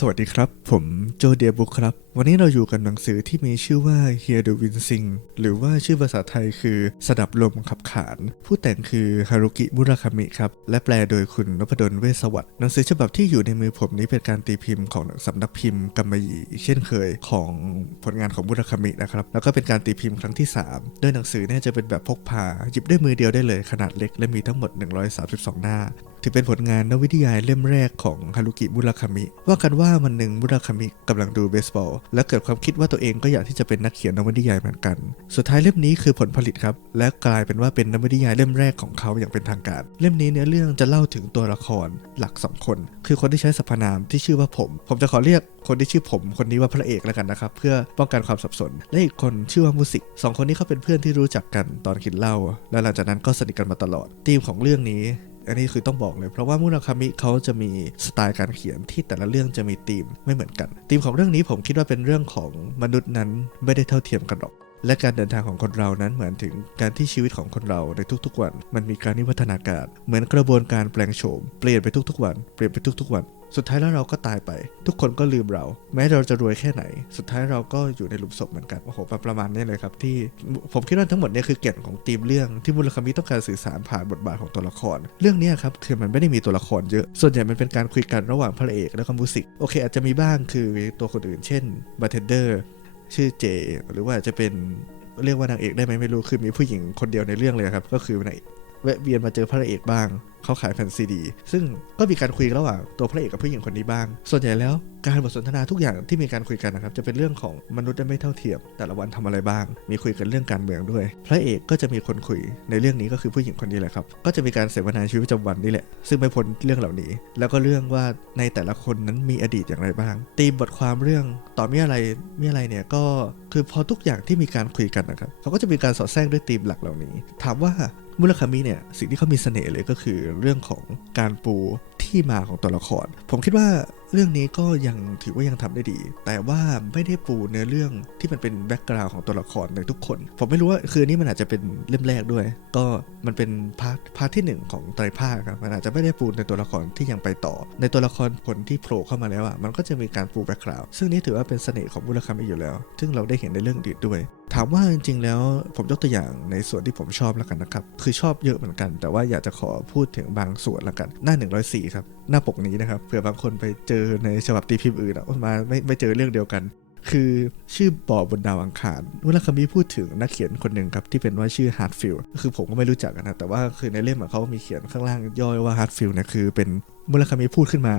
สวัสดีครับ ผมโจเดียบุกครับ วันนี้เราอยู่กับหนังสือที่มีชื่อว่า Hear the Wind Sing หรือว่าชื่อภาษาไทยคือสดับลมขับขาน ผู้แต่งคือฮารุกิมุราคามิครับ และแปลโดยคุณนพดลเวสวัสดหนังสือฉบับที่อยู่ในมือผมนี้เป็นการตีพิมพ์ของสำนักพิมพ์กัมมะหยี่อีกเช่นเคยของผลงานของมุราคามินะครับ แล้วก็เป็นการตีพิมพ์ครั้งที่ 3 โดยหนังสือเนี่ยจะเป็นแบบพกพาหยิบด้วยมือเดียวได้เลยขนาดเล็กและมีทั้งหมด 132 หน้าถือเป็นผลงานนวนิยายเล่มแรกของฮารุกิมุราคามิ ว่ากันว่าวันหนึ่งมุราคามิกำลังดูเบสบอลและเกิดความคิดว่าตัวเองก็อยากที่จะเป็นนักเขียนนวนิยายเหมือนกัน สุดท้ายเล่มนี้คือผลผลิตครับ และกลายเป็นว่าเป็นนวนิยายเล่มแรกของเขาอย่างเป็นทางการ เล่มนี้เนื้อเรื่องจะเล่าถึงตัวละครหลักสองคน คือคนที่ใช้สรรพนามที่ชื่อว่าผม ผมจะขอเรียกคนที่ชื่อผมคนนี้ว่าพระเอกแล้วกันนะครับ เพื่อป้องกันความสับสน และอีกคนชื่อว่ามูสิกสองคนนี้เขาเป็นเพื่อนที่รู้จักกันตอนกินเหล้าและหลังจากนั้นก็สนิทกันมาตลอดธีมของเรื่องนี้ อันนี้คือต้องบอกเลย เพราะว่ามุราคามิเขาจะมีสไตล์การเขียนที่แต่ละเรื่องจะมีธีมไม่เหมือนกันธีมของเรื่องนี้ผมคิดว่าเป็นเรื่องของมนุษย์นั้นไม่ได้เท่าเทียมกันหรอกและการเดินทางของคนเรานั้นเหมือนถึงการที่ชีวิตของคนเราในทุกๆวัน มันมีการนิวัฒนาการ เหมือนกระบวนการแปลงโฉมเปลี่ยนไปทุกๆวัน เปลี่ยนไปทุกๆวัน สุดท้ายแล้วเราก็ตายไป ทุกคนก็ลืมเรา แม้เราจะรวยแค่ไหน สุดท้ายเราก็อยู่ในหลุมศพเหมือนกันโอ้โหประมาณนี้เลยครับที่ผมคิดว่าทั้งหมดนี้คือเก่นของธีมเรื่องที่มูลคามิต้องการสื่อสารผ่านบทบาทของตัวละคร เรื่องนี้ครับคือมันไม่ได้มีตัวละครเยอะ ส่วนใหญ่มันเป็นการคุยกันระหว่างพระเอกและก็มูสิกโอเค อาจจะมีบ้างคือตัวคนอื่น เช่นบาร์เทนเดอร์ชื่อเจ หรือว่าจะเป็นเรียกว่านางเอกได้ไหมไม่รู้คือมีผู้หญิงคนเดียวในเรื่องเลยครับ ก็คือนางเอก แวะเวียนมาเจอพระเอกบ้างเขาขายแผ่นซีดี ซึ่งก็มีการคุยระหว่างตัวพระเอกกับผู้หญิงคนนี้บ้าง ส่วนใหญ่แล้วการบทสนทนาทุกอย่างที่มีการคุยกันนะครับจะเป็นเรื่องของมนุษย์ได้ไม่เท่าเทียม แต่ละวันทำอะไรบ้าง มีคุยกันเรื่องการเมืองด้วย พระเอกก็จะมีคนคุยในเรื่องนี้ก็คือผู้หญิงคนนี้แหละครับ ก็จะมีการเสวนาชีวิตประจำวันนี่แหละ ซึ่งไม่พ้นเรื่องเหล่านี้ แล้วก็เรื่องว่าในแต่ละคนนั้นมีอดีตอย่างไรบ้าง ตีมบทความเรื่องต่อมีอะไรมีอะไรเนี่ยก็คือพอทุกอย่างที่มีการคุยกันนะครับเขาก็จะมีการสอดแทรกด้วยธีมหลักเหล่านี้ ถามว่า มุลคามิเนี่ยสิ่งที่เขามีเสน่ห์เลยก็คือเรื่องของการปูที่มาของตัวละคร ผมคิดว่า เรื่องนี้ก็ยังถือว่ายังทำได้ดี แต่ว่าไม่ได้ปูเนื้อเรื่องที่มันเป็นแบ็กกราวน์ของตัวละครในทุกคน ผมไม่รู้ว่าคือนนี้มันอาจจะเป็นเล่มแรกด้วย ก็มันเป็นพาร์ทพาร์ทที่หนึ่งของไตรภาคครับมันอาจจะไม่ได้ปูในตัวละครที่ยังไปต่อ ในตัวละครผลที่โผล่เข้ามาแล้วอะมันก็จะมีการปูแบ็กกราวด์ซึ่งนี่ถือว่าเป็นเสน่ห์ของมุลคามิอยู่แล้ว ซึ่งเราได้เห็นในเรื่องอื่นด้วย ถามว่าจริงๆแล้วผมยกตัวอย่างในส่วนที่ผมชอบแล้วกันนะครับคือชอบเยอะเหมือนกัน แต่ว่าอยากจะขอพูดถึงบางส่วนแล้วกันหน้า 104ครับหน้าปกนี้นะครับเผื่อบางคนไปเจอในฉบับตีพิมพ์อื่นอะมาไม่ไม่เจอเรื่องเดียวกัน คือชื่อบ่อบนดาวอังคารมุลคามิพูดถึงนักเขียนคนหนึ่งครับที่เป็นว่าชื่อฮาร์ดฟิลคือผมก็ไม่รู้จักนะ แต่ว่าคือในเล่มเขามีเขียนข้างล่างย่อยว่าฮาร์ดฟิลเนี่ยคือเป็นมุลคามิพูดขึ้นมา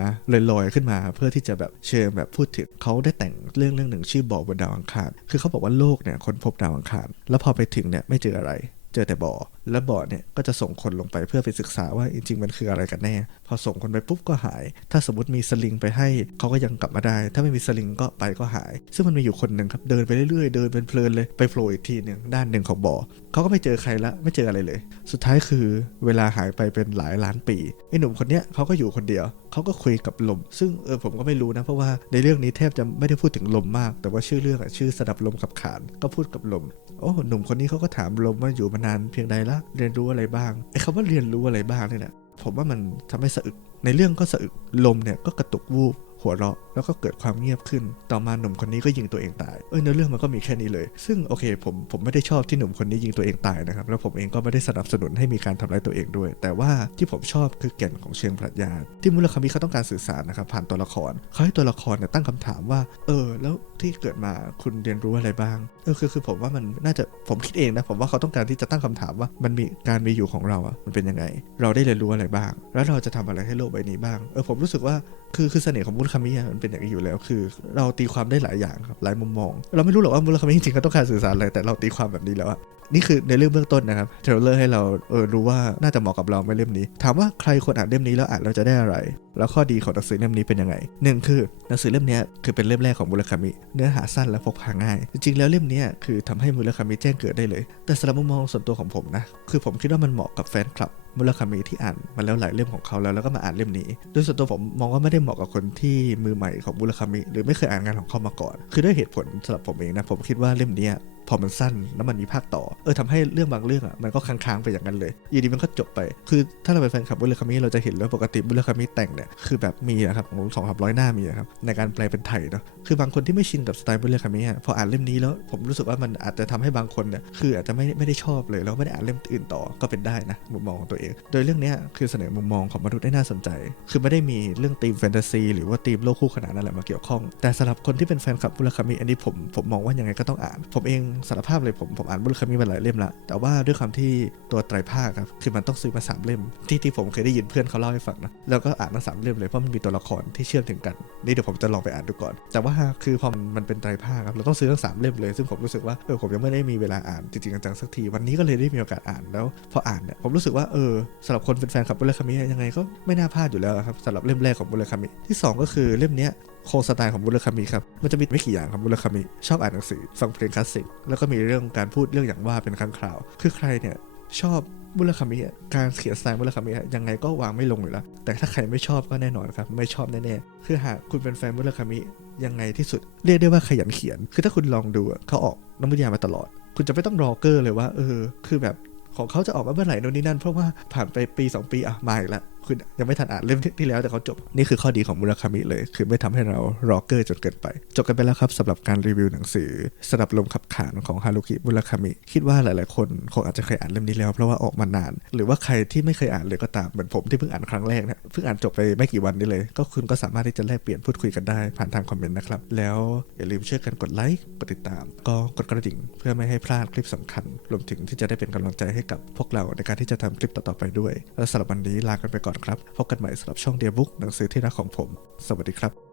ลอยๆขึ้นมา เพื่อที่จะแบบเชิญแบบพูดถึงเขาได้แต่งเรื่องเรื่องหนึ่งชื่อบ่อบนดาวอังคาร คือเขาบอกว่าโลกเนี่ยค้นพบดาวอังคาร แล้วพอไปถึงเนี่ยไม่เจออะไร เจอแต่บ่อ แล้วบ่อเนี่ยก็จะส่งคนลงไปเพื่อไปศึกษาว่าจริงๆ มันคืออะไรกันแน่ พอส่งคนไปปุ๊บก็หาย ถ้าสมมติมีสลิงไปให้เขาก็ยังกลับมาได้ ถ้าไม่มีสลิงก็ไปก็หาย ซึ่งมันมีอยู่คนหนึ่งครับเดินไปเรื่อยๆ เดินเป็นเพลินเลยไปโผล่อีกทีหนึ่งด้านหนึ่งของบ่อเขาก็ไม่เจอใครละไม่เจออะไรเลย สุดท้ายคือเวลาหายไปเป็นหลายล้านปีไอ้หนุ่มคนเนี้ยเขาก็อยู่คนเดียวเขาก็คุยกับลม ซึ่งเออผมก็ไม่รู้นะเพราะว่าในเรื่องนี้แทบจะไม่ได้พูดถึงลมมาก แต่ว่าชื่อเรื่องอะชื่อสดับลมขับขานก็พูดกับลมโอ้หนุ่มคนนี้เขาก็ถามลมว่าอยู่มานานเพียงใดละเรียนรู้อะไรบ้างไอ้คำว่าเรียนรู้อะไรบ้างเนี่ยนะผมว่ามันทำให้สะอึกในเรื่องก็สะอึกลมเนี่ยก็กระตุกวูบ หัวเราะแล้วก็เกิดความเงียบขึ้น ต่อมาหนุ่มคนนี้ก็ยิงตัวเองตาย เออเนื้อเรื่องมันก็มีแค่นี้เลย ซึ่งโอเคผมผมไม่ได้ชอบที่หนุ่มคนนี้ยิงตัวเองตายนะครับ แล้วผมเองก็ไม่ได้สนับสนุนให้มีการทำร้ายตัวเองด้วย แต่ว่าที่ผมชอบคือแก่นของเชิงปรัชญา ที่มุลคามิเขาต้องการสื่อสารนะครับผ่านตัวละครเขาให้ตัวละครเนี่ยตั้งคำถามว่า เออ แล้วที่เกิดมาคุณเรียนรู้อะไรบ้าง เออคือคือผมว่ามันน่าจะผมคิดเองนะผมว่าเขาต้องการที่จะตั้งคำถามว่ามันมีการมีอยู่ของเราอะมันเป็นยังไง เราได้เรียนรู้อะไรบ้าง แล้วเราจะทำอะไรให้โลกใบนี้บ้าง เออผมรู้สึกว่า คือคือเสน่ห์ของมุลคามิมันเป็นอย่างนี้อยู่แล้ว คือ เราตีความได้หลายอย่างครับหลายมุมมอง เราไม่รู้หรอกว่ามุลคามิจริงๆเขาต้องการสื่อสารอะไรแต่เราตีความแบบนี้แล้วอะนี่คือในเรื่องเบื้องต้นนะครับเทรลเลอร์ให้เราเออรู้ว่าน่าจะเหมาะกับเราไหม่เล่มนี้ ถามว่าใครควรอ่านเล่มนี้แล้วอ่านเราจะได้อะไร แล้วข้อดีของหนังสือเล่มนี้เป็นยังไงหนึ่งคือหนังสือเล่มเนี้ยคือเป็นเล่มแรกของมุลคามิเนื้อหาสั้นและพกพาง่าย จริงๆแล้วเล่มเนี้ยคือทำให้มุลคามิแจ้งเกิดได้เลย แต่สำหรับมุมมองส่วนตัวของผมนะคือผมคิดว่ามันเหมาะกับแฟนคลับมุลคามิที่อ่านมาแล้วหลายเล่มของเขาแล้วแล้วก็มาอ่านเล่มนี้ โดยส่วนตัวผมมองว่าไม่ได้เหมาะกับคนที่มือใหม่ของมุลคามิหรือไม่เคยอ่านงานของเขามาก่อน คือด้วยเหตุผลสำหรับผมเองนะผมคิดว่าเล่มนี้ พอมันสั้นแล้วมันมีภาคต่อ เออทำให้เรื่องบางเรื่องอะมันก็ค้างๆไปอย่างนั้นเลยอยู่ดีมันก็จบไป คือถ้าเราเป็นแฟนคลับบุรคามิเราจะเห็นแล้วปกติบุรคามิแต่งเนี่ยคือแบบมีนะครับของสองสามร้อยหน้ามีอะครับในการแปลเป็นไทยเนาะคือบางคนที่ไม่ชินกับสไตล์บุรคามิอะพออ่านเล่มนี้แล้วผมรู้สึกว่ามันอาจจะทำให้บางคนเนี่ยคืออาจจะไม่ไม่ได้ชอบเลยแล้วไม่ได้อ่านเล่มอื่นต่อก็เป็นได้นะมุมมองของตัวเอง โดยเรื่องนี้คือเสนอมุมมองของมนุษย์ได้น่าสนใจ คือไม่ได้มีเรื่องธีมแฟนตาซีหรือว่าธีมโลกคู่ขนานนั่นแหละมาเกี่ยวข้อง แต่สำหรับคนที่เป็นแฟนคลับบุรคามิอันนี้ผมผมมองว่ายังไงก็ต้องอ่าน ผมเองสารภาพเลยผมผมอ่านบุรคามิมาหลายเล่มละแต่ว่าด้วยความที่ตัวไตรภาคครับคือมันต้องซื้อมาสามเล่มที่ที่ผมเคยได้ยินเพื่อนเขาเล่าให้ฟังนะแล้วก็อ่านทั้งสามเล่มเลยเพราะมันมีตัวละครที่เชื่อมถึงกันนี่เดี๋ยวผมจะลองไปอ่านดูก่อน แต่ว่าคือพอมันมันเป็นไตรภาคครับเราต้องซื้อทั้งสามเล่มเลย ซึ่งผมรู้สึกว่าเออผมยังไม่ได้มีเวลาอ่านจริงๆจังๆสักทีวันนี้ก็เลยได้มีโอกาสอ่านแล้ว พออ่านเนี่ยผมรู้สึกว่าเออสำหรับคนเป็นแฟนคลับบุรคามิยังไงก็ไม่น่าพลาดอยู่แล้วครับสำหรับเล่มแรกของบุรคามิที่สองก็คือเล่มเนี้ยโครงสไตล์ของบุรคามิครับ มันจะมีไม่กี่อย่างครับบุรคามิ ชอบอ่านหนังสือ ฟังเพลงคลาสสิก แล้วก็มีเรื่องการพูดเรื่องอย่างว่าเป็นครั้งคราว คือใครเนี่ยชอบบุรคามิการเขียนสไตล์บุรคามิยังไงก็วางไม่ลงอยู่แล้ว แต่ถ้าใครไม่ชอบก็แน่นอนครับ ไม่ชอบแน่ๆ คือหากคุณเป็นแฟนบุรคามิยังไงที่สุด เรียกได้ว่าขยันเขียน คือถ้าคุณลองดูเขาออกนวนิยายมาตลอด คุณจะไม่ต้องรอเกอร์เลยว่า เออ คือแบบของเขาจะออกมาเมื่อไหร่โน่นนี่นั่น เพราะว่าผ่านไปปี 2 ปีอะมาอีกแล้วคุณยังไม่ทันอ่านเล่มที่แล้วแต่เขาจบ นี่คือข้อดีของมุราคามิเลย คือไม่ทำให้เรารอเกอร์จนเกินไป จบกันไปแล้วครับสำหรับการรีวิวหนังสือสดับลมขับขานของฮารุกิมุราคามิ คิดว่าหลายๆ คนคงอาจจะเคยอ่านเล่มนี้แล้ว เพราะว่าออกมานาน หรือว่าใครที่ไม่เคยอ่านเลยก็ตามเหมือนผมที่เพิ่งอ่านครั้งแรกเนะเพิ่งอ่านจบไปไม่กี่วันนี้เลย ก็คุณก็สามารถที่จะแลกเปลี่ยนพูดคุยกันได้ผ่านทางคอมเมนต์นะครับแล้วอย่าลืมช่วยกันกดไลค์กดติดตาม ก็กดกระดิ่งเพื่อไม่ให้พลาดคลิปสำคัญ รวมถึงที่จะได้เป็นกำลังใจให้กับพวกเราในการที่จะทำคลิปต่อๆไปด้วย และสำหรับวันนี้ลากันไปก่อนครับ พบกันใหม่สำหรับช่องเดียบุ๊กหนังสือที่รักของผม สวัสดีครับ